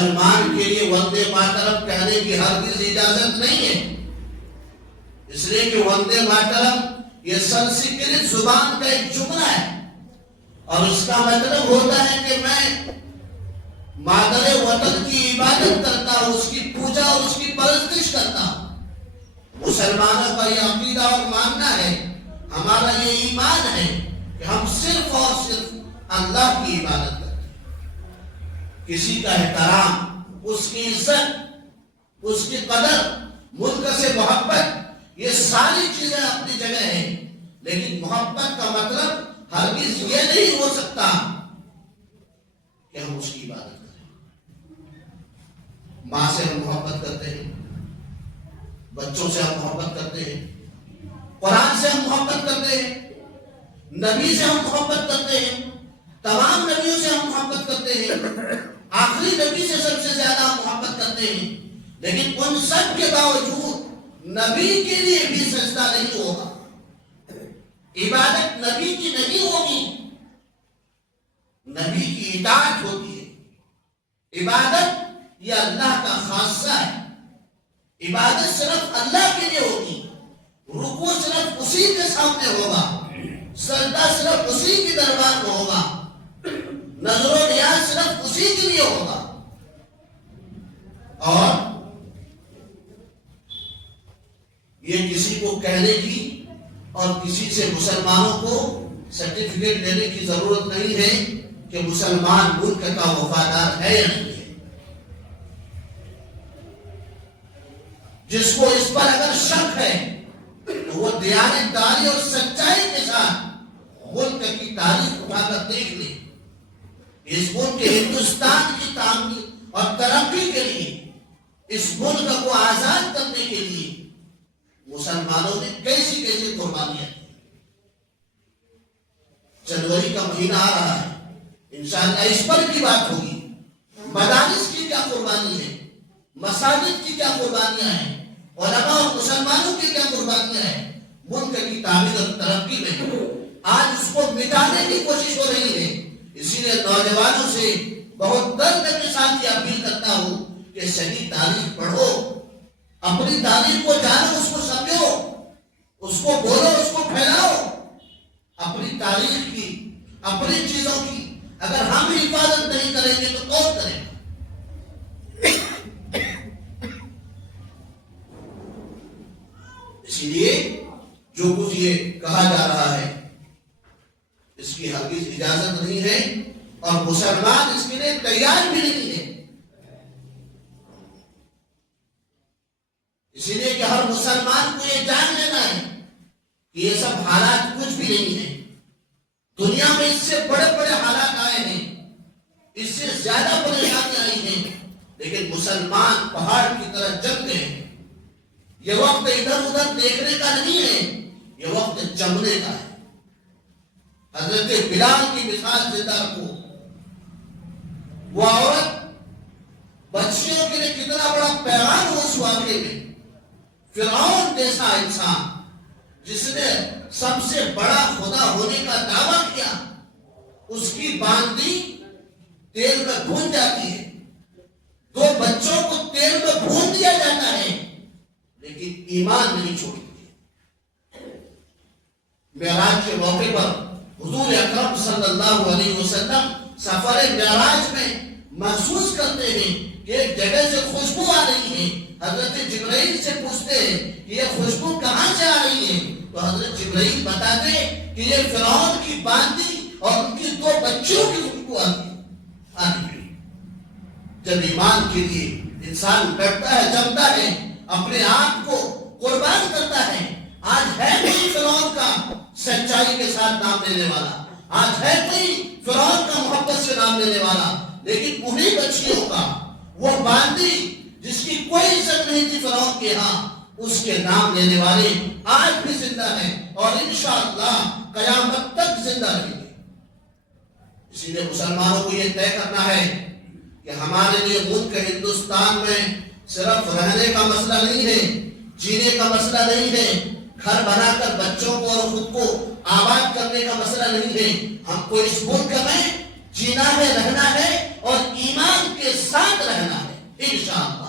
مسلمان کے لیے وندے ماترم کہنے کی ہرگز اجازت نہیں ہے، اس لیے کہ وندے ماترم یہ سنسکرت زبان کا ایک جملہ ہے، اور اس کا مطلب ہوتا ہے کہ میں مادر وطن کی عبادت کرتا ہوں، اس کی پوجا اور اس کی پرستش کرتا ہوں۔ مسلمانوں کا یہ عقیدہ اور ماننا ہے، ہمارا یہ ایمان ہے کہ ہم صرف اور صرف اللہ کی عبادت کرتے ہیں۔ کسی کا احترام، اس کی عزت، اس کی قدر، ملک سے محبت، یہ ساری چیزیں اپنی جگہ ہیں، لیکن محبت کا مطلب ہرگز یہ نہیں ہو سکتا کہ ہم اس کی عبادت کریں۔ ماں سے ہم محبت کرتے ہیں، بچوں سے ہم محبت کرتے ہیں، قرآن سے ہم محبت کرتے ہیں، نبی سے ہم محبت کرتے ہیں، تمام نبیوں سے ہم محبت کرتے ہیں، آخری نبی سے سب سے زیادہ ہم محبت کرتے ہیں، لیکن ان سب کے باوجود نبی کے لیے بھی سجدہ نہیں ہوگا، عبادت نبی کی نہیں ہوگی، نبی کی اطاعت ہوتی ہے۔ عبادت یہ اللہ کا خاصہ ہے، عبادت صرف اللہ کے لیے ہوگی، رکوع صرف اسی کے سامنے ہوگا، سجدہ صرف اسی کے دربار میں ہوگا، نظر و نیاز صرف اسی کے لیے ہوگا۔ اور یہ کسی کو کہنے کی اور کسی سے مسلمانوں کو سرٹیفکیٹ لینے کی ضرورت نہیں ہے کہ مسلمان ملک کا وفادار ہے یا نہیں ہے۔ جس کو اس پر اگر شک ہے تو وہ دیانتداری اور سچائی کے ساتھ ملک کی تاریخ اٹھا کر دیکھ لے۔ اس ملک ہندوستان کی تعمیر اور ترقی کے لیے، اس ملک کو آزاد کرنے کے لیے مسلمانوں نے کیسی کیسی قربانیاں دی۔ جنوری کا مہینہ آ رہا ہے، انشاءاللہ اس پر بھی بات ہوگی۔ مدارس کی کیا قربانی ہے، مساجد کی کیا قربانیاں ہیں، علماء اور مسلمانوں کی کیا قربانیاں ہیں ملک کی تعمیر اور ترقی میں۔ آج اس کو مٹانے کی کوشش ہو رہی ہے، اسی لیے نوجوانوں سے بہت درد کے ساتھ یہ اپیل کرتا ہوں کہ صحیح تاریخ پڑھو، اپنی تاریخ کو جانو، اس کو سمجھو، اس کو بولو، اس کو پھیلاؤ۔ اپنی تاریخ کی، اپنی چیزوں کی اگر ہم حفاظت نہیں کریں گے تو کون کرے گا؟ اسی لیے جو کچھ یہ کہا جا رہا ہے اس کی ہرگز اجازت نہیں ہے، اور مسلمان اس کے لیے تیار بھی نہیں ہے۔ اسی لیے کہ ہر مسلمان کو یہ جان لینا ہے کہ یہ سب حالات کچھ بھی نہیں ہے۔ دنیا میں اس سے بڑے بڑے حالات آئے ہیں، اس سے زیادہ پریشانیاں آئی ہیں، لیکن مسلمان پہاڑ کی طرح جم گئے ہیں۔ یہ وقت ادھر ادھر دیکھنے کا نہیں ہے، یہ وقت جمنے کا ہے۔ حضرت بلال کی مثال زندہ رکھو، وہ عورت بچیوں کے لیے کتنا بڑا پیغام ہو اس واقعے میں۔ فرعون جیسا انسان جس نے سب سے بڑا خدا ہونے کا دعویٰ کیا، اس کی باندی تیل میں بھون جاتی ہے، دو بچوں کو تیل میں بھون دیا جاتا ہے، لیکن ایمان نہیں چھوڑتی۔ معراج کے موقع پر حضور اکرم صلی اللہ علیہ وسلم سفر معراج میں محسوس کرتے ہیں کہ ایک جگہ سے خوشبو آ رہی ہے۔ حضرت جبرائیل سے پوچھتے ہیں کہ یہ خوشبو کہاں سے آ رہی ہے، تو حضرت جبرائیل بتاتے کہ یہ فرعون کی باندی اور ان کی دو بچوں کی خوشبو آتی ہے۔ جب ایمان کے لیے انسان ڈرتا ہے، جمتا ہے، اپنے آپ کو قربان کرتا ہے۔ آج ہے کوئی فرعون کا سچائی کے ساتھ نام لینے والا، آج ہے کوئی فرعون کا محبت سے نام لینے والا، لیکن انہی بچیوں کا، وہ باندی جس کی کوئی عزت نہیں تھی فرعون کے ہاں، اس کے نام لینے والے آج بھی زندہ ہیں اور انشاءاللہ قیامت تک زندہ رہیں گے۔ اسی لیے مسلمانوں کو یہ طے کرنا ہے کہ ہمارے لیے ملک ہندوستان میں صرف رہنے کا مسئلہ نہیں ہے، جینے کا مسئلہ نہیں ہے، گھر بنا کر بچوں کو اور خود کو آباد کرنے کا مسئلہ نہیں ہے۔ ہم کو اس ملک میں جینا ہے، رہنا ہے اور ایمان کے ساتھ رہنا ہے۔ انشاءاللہ.